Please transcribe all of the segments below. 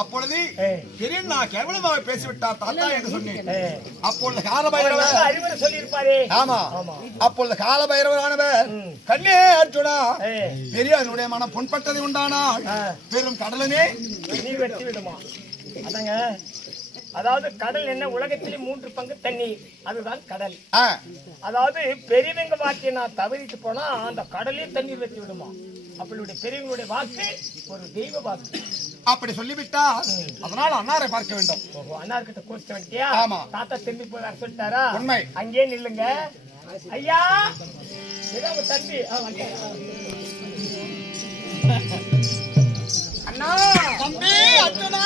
அப்பொழுது. பெரியண்ணா கேவலமாக பேசிவிட்டார் தாத்தா என்று சொன்னேன். அப்பொழுது காலபைரவர் சொல்லியிருப்பாரே ஆமா ஆமா. அப்பொழுது காலபைரவரானவர். கண்ணே அர்ஜுனா ஏய். பெரியவனுடைய மனம் புண்பட்டது உண்டானால். பெரும் கடலனே வெட்டி விடுமா அதாங்க அதாவது கடல் என்ன உலகத்திலே மூன்று பங்கு தண்ணீர் அதுதான் கடல் அதாவது பெரியவங்க வாக்கிய நான் தவறிட்டு போனா அந்த கடலே தண்ணீர் வெட்டி விடுமா அப்படியுடைய பெரியவங்களுடைய வாக்கு ஒரு தெய்வ வாக்கு அப்படி சொல்லிவிட்டார் அதனால் அன்னாரை பார்க்க வேண்டும். ஓஹோ அண்ணார்கிட்ட கோச்சிக்க வேண்டியா ஆமா. தாத்தா திரும்பி போய் வர சொல்லிட்டாரா? உண்மை. அங்கேயே நில்லுங்க. ஐயா! உங்க தம்பி. அண்ணா! தம்பி அர்ஜுனா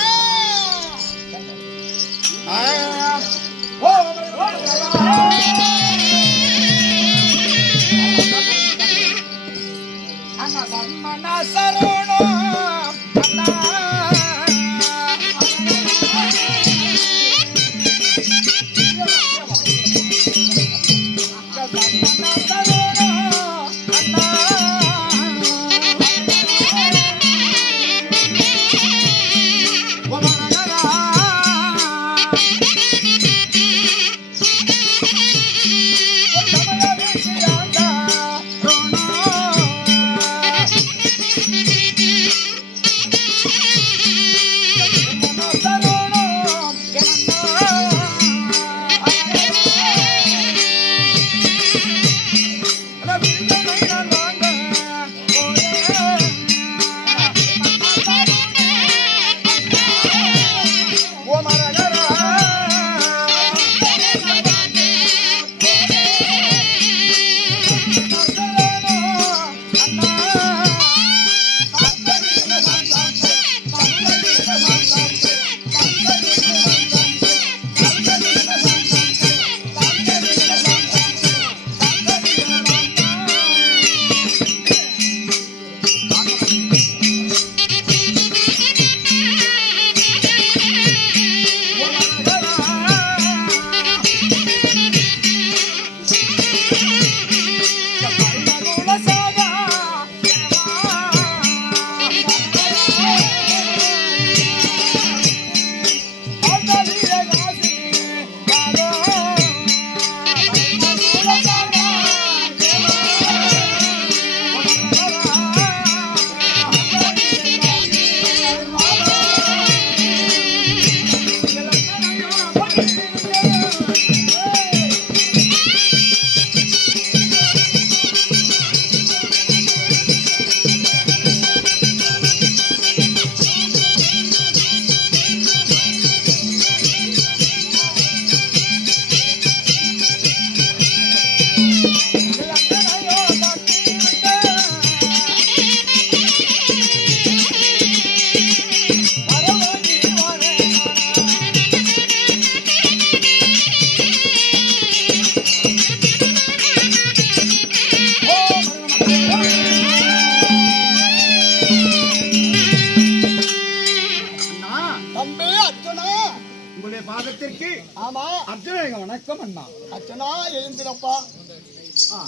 உங்களுடைய பாதத்திற்கு ஆமா. அர்ஜுன வணக்கம் அண்ணா. அர்ஜுனா எழுந்திரப்பா.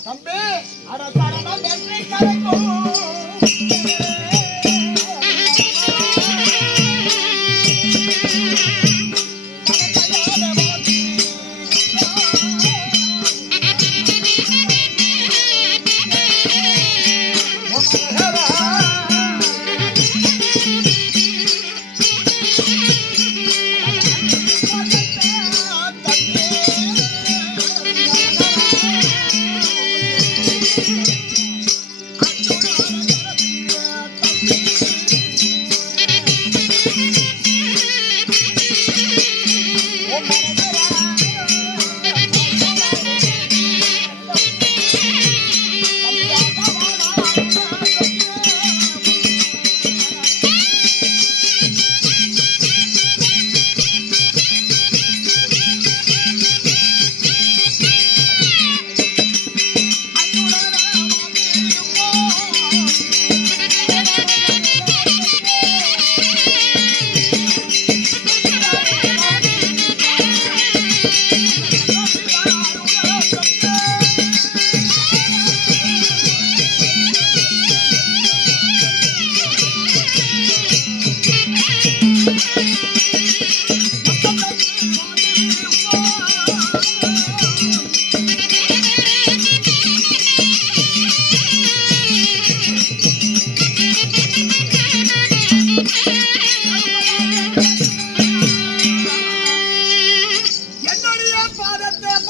தம்பி வெற்றி கிடைக்கும்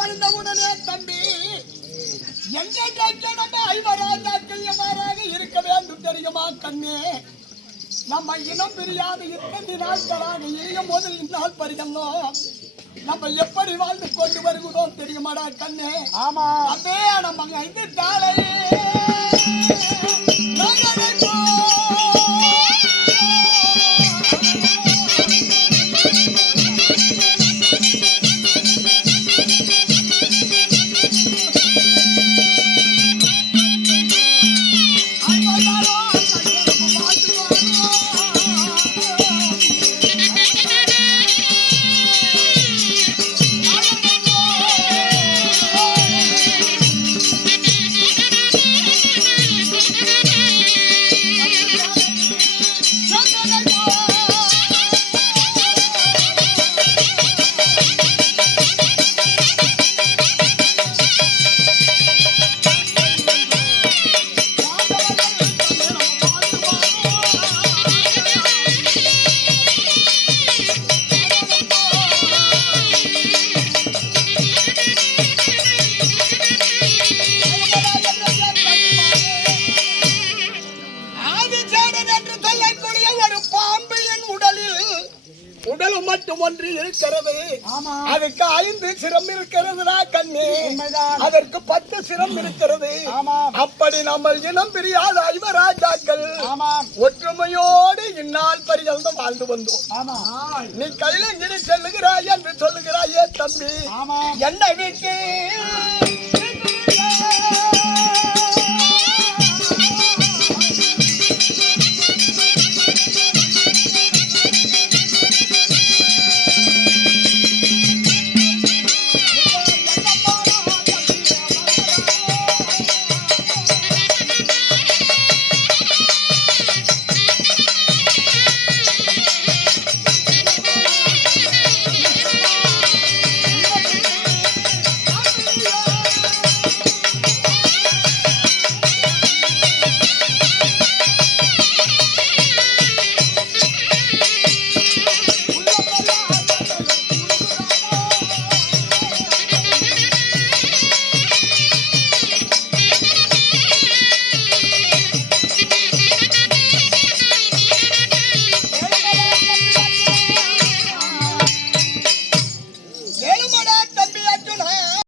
பணிந்தவுடனே தம்பி எங்கே ஐவராஜாக்கள் எவ்வாறாக இருக்க வேண்டும் தெரியுமா கண்ணே? நம்ம இனம் பிரியாத இத்தனை நாட்களாக இனிய முதல் இந்நாள் பரிகந்தோம் நம்ம எப்படி வாழ்ந்து கொண்டு வருகிறோம் தெரியுமாடா கண்ணே? ஆமா. அதே நம்ம ஐந்து தாளை. மட்டும் ஒன்று இருக்கிறது அதுக்கு ஐந்து சிரம் இருக்கிறதுடா கண்ணே. அதற்கு பத்து சிரம் இருக்கிறது. அப்படி நம்ம இனம் பிரியாத ஐவராஜாக்கள் ஒற்றுமையோடு இந்நாள் பரியந்தம் வாழ்ந்து வந்தோம். நீ கையில செல்லுகிறாய் என்று சொல்லுகிறாயே தம்பி. என்னை விட்டு